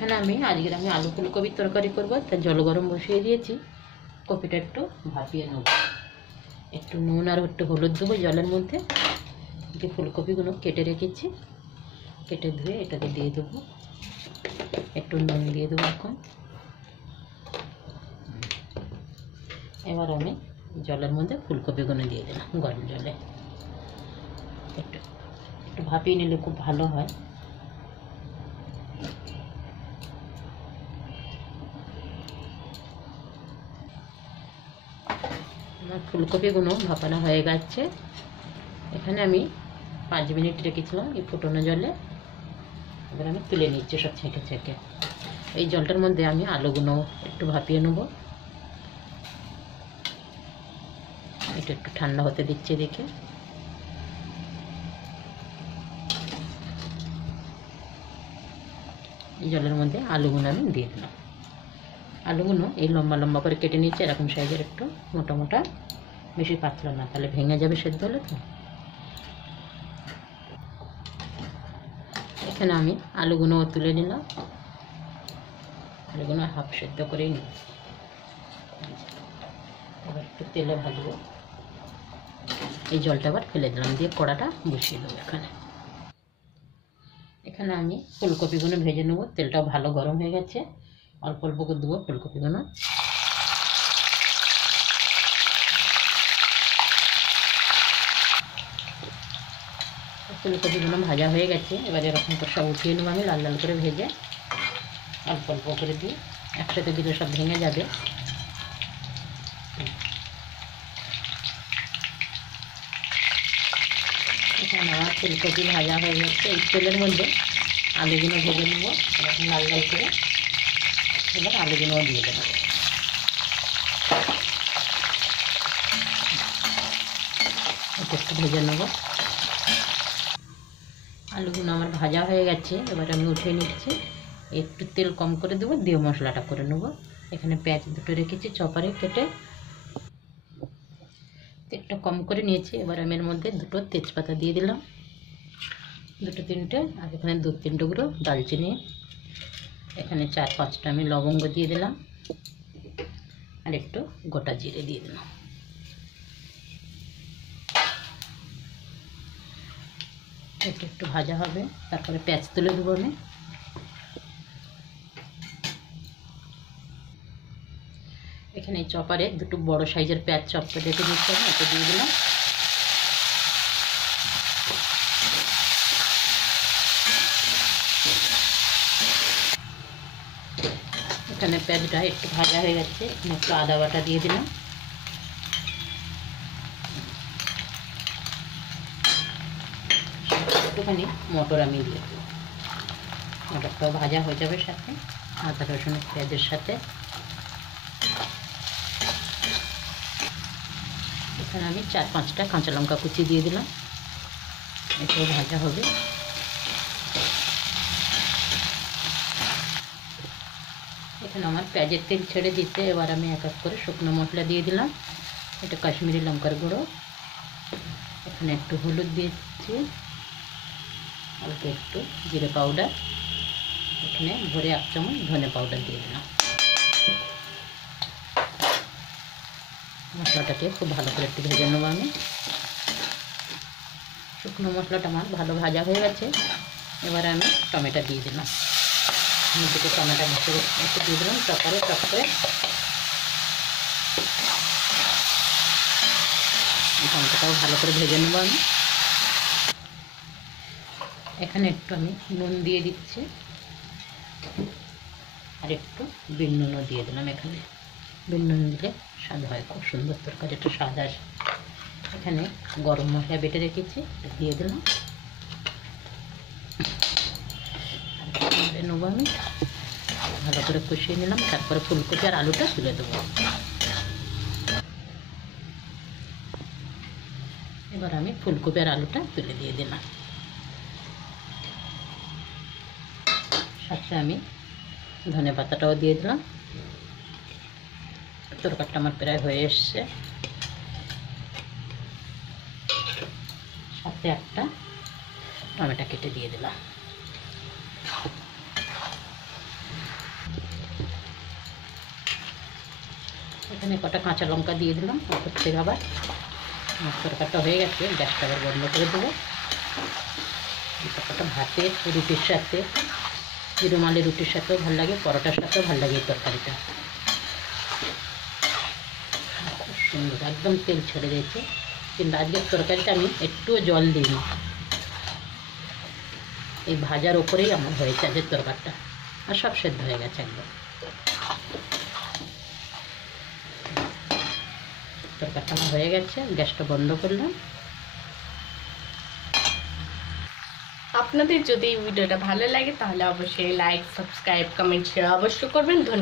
এখানে আমি আলু ফুলকপির তরকারি করব, তার জল গরম বসিয়ে দিয়েছি। কপিটা একটু ভাপিয়ে নেব, একটু নুন আর একটু হলুদ দেবো জলের মধ্যে। যে ফুলকপিগুলো কেটে রেখেছি, কেটে ধুয়ে এটাকে দিয়ে দেবো, একটু নুন দিয়ে দেবো এখন। এবার আমি জলের মধ্যে ফুলকপিগুলো দিয়ে দিলাম গরম জলে। একটু একটু ভাপিয়ে নিলে খুব ভালো হয়। আমার ফুলকপিগুলো ভাপানো হয়ে গেছে। এখানে আমি 5 মিনিট রেখেছিলাম এই ফুটনো জলে। এবার আমি তুলে নিচ্ছি সব ছেঁকে ছেঁকে। এই জলটার মধ্যে আমি আলুগুলো একটু ভাপিয়ে নেব। এটা একটু ঠান্ডা হতে দিচ্ছি দেখে। এই জলের মধ্যে আলুগুলো আমি দিয়ে দিলাম। আলুগুলো এই লম্বা লম্বা করে কেটে নিয়েছি, এরকম সাইজের, একটু মোটা মোটা, বেশি পাতলা না, তাহলে ভেঙে যাবে সেদ্ধ হলে। তো এখানে আমি আলুগুলো তুলে নিলাম। আলুগুলো হাফ সেদ্ধ করেই নিই। এবার একটু তেলে ভাজবো। এই জলটা আবার ফেলে দিলাম, দিয়ে কড়াটা বসিয়ে দেবো। এখানে আমি ফুলকপিগুলো ভেজে নেবো। তেলটাও ভালো গরম হয়ে গেছে, অল্প অল্প করে দেবো ফুলকপিগুলো। ফুলকপিগুলো ভাজা হয়ে গেছে। এবার এরকম করে সব উঠিয়ে নেবো আমি, লাল লাল করে ভেজে। অল্প অল্প করে দিই, একসাথে দিলে সব ভেঙে যাবে। এখানে আমার ফুলকপি ভাজা হয়ে যাচ্ছে। এই তেলের মধ্যে আলুগুলো ভেজে নেবো এরকম লাল লাল করে। এবার আলুগুলোও দিয়ে দেবো। একটু ভেজে নেবো। আলুগুলো আমার ভাজা হয়ে গেছে। এবার আমি উঠিয়ে নিচ্ছি। একটু তেল কম করে দেবো, দিয়ে মশলাটা করে নেবো। এখানে পেঁয়াজ দুটো রেখেছি চপারে কেটে, তেলটা কম করে নিয়েছি। এবার আমি এর মধ্যে দুটো তেজপাতা দিয়ে দিলাম, দুটো তিনটে, আর এখানে 2-3 টুকরো দালচিনি, এখানে 4-5টা আমি লবঙ্গ দিয়ে দিলাম, আর একটু গোটা জিরে দিয়ে দিলাম। এটা একটু ভাজা হবে, তারপরে পেঁয়াজ তুলে দেবো আমি। এখানে চপারে দুটো বড় সাইজের পেঁয়াজ চপটা রেখে দিচ্ছি, আমি এটা দিয়ে দিলাম। এখানে পেঁয়াজটা একটু ভাজা হয়ে গেছে, এখানে একটু আদা বাটা দিয়ে দিলাম। একটুখানি মটর আমি দিয়ে দেবো। মটরটাও ভাজা হয়ে যাবে সাথে আদা রসুন পেঁয়াজের সাথে। এখানে আমি 4-5টা কাঁচা লঙ্কা কুচি দিয়ে দিলাম, এটাও ভাজা হবে। এখানে আমার পেঁয়াজের তেল ছেড়ে দিতে। এবার আমি এক এক করে শুকনো মশলা দিয়ে দিলাম। এটা কাশ্মীরি লঙ্কার গুঁড়ো, এখানে একটু হলুদ দিচ্ছি, অল্প একটু জিরে পাউডার, এখানে ভরে 1 চামচ ধনে পাউডার দিয়ে দিলাম। মশলাটাকে খুব ভালো করে একটু ভেজে নেবো আমি। শুকনো মশলাটা আমার ভালো ভাজা হয়ে গেছে। এবার আমি টমেটো দিয়ে দিলাম, দুটো টমেটো ভেতরে একটু দিয়ে দিলাম চপারে চপ করে। টমেটোটাও ভালো করে ভেজে নেবো আমি। এখানে একটু আমি নুন দিয়ে দিচ্ছি, আর একটু বিন নুনও দিয়ে দিলাম। এখানে বিন নুন দিলে স্বাদ হয়, খুব সুন্দর তরকারিটা স্বাদ আসে। এখানে গরম মশলা বেটে রেখেছি, দিয়ে দিলাম। নেবো আমি, ভালো করে কষিয়ে নিলাম। তারপরে ফুলকপি আর আলুটা তুলে দেবো। এবার আমি ফুলকপি আর আলুটা তুলে দিয়ে দিলাম। সাথে আমি ধনে পাতাটাও দিয়ে দিলাম। তরকারিটা আমার প্রায় হয়ে এসছে। সাথে একটা টমেটো কেটে দিয়ে দিলাম। এখানে কটা কাঁচা লঙ্কা দিয়ে দিলাম ওপর থেকে। আবার আমার তরকারিটা হয়ে গেছে, গ্যাসটা আবার বন্ধ করে দেবো। কটা ভাতে রুটির সাথে, রুমালি রুটির সাথেও ভালো লাগে, পরোটার সাথেও ভালো লাগে এই তরকারিটা। খুব সুন্দর একদম তেল ছেড়ে দিয়েছে, কিন্তু আজকের তরকারিটা আমি একটুও জল দিইনি, এই ভাজার ওপরেই আমার হয়েছে আজকের তরকারিটা, আর সব সেদ্ধ হয়ে গেছে একদম। তরকারিটা আমার হয়ে গেছে, গ্যাসটা বন্ধ করলাম। আপনাদের যদি এই ভিডিওটা ভালো লাগে তাহলে অবশ্যই লাইক, সাবস্ক্রাইব, কমেন্ট, শেয়ার অবশ্যই করবেন। ধন্যবাদ।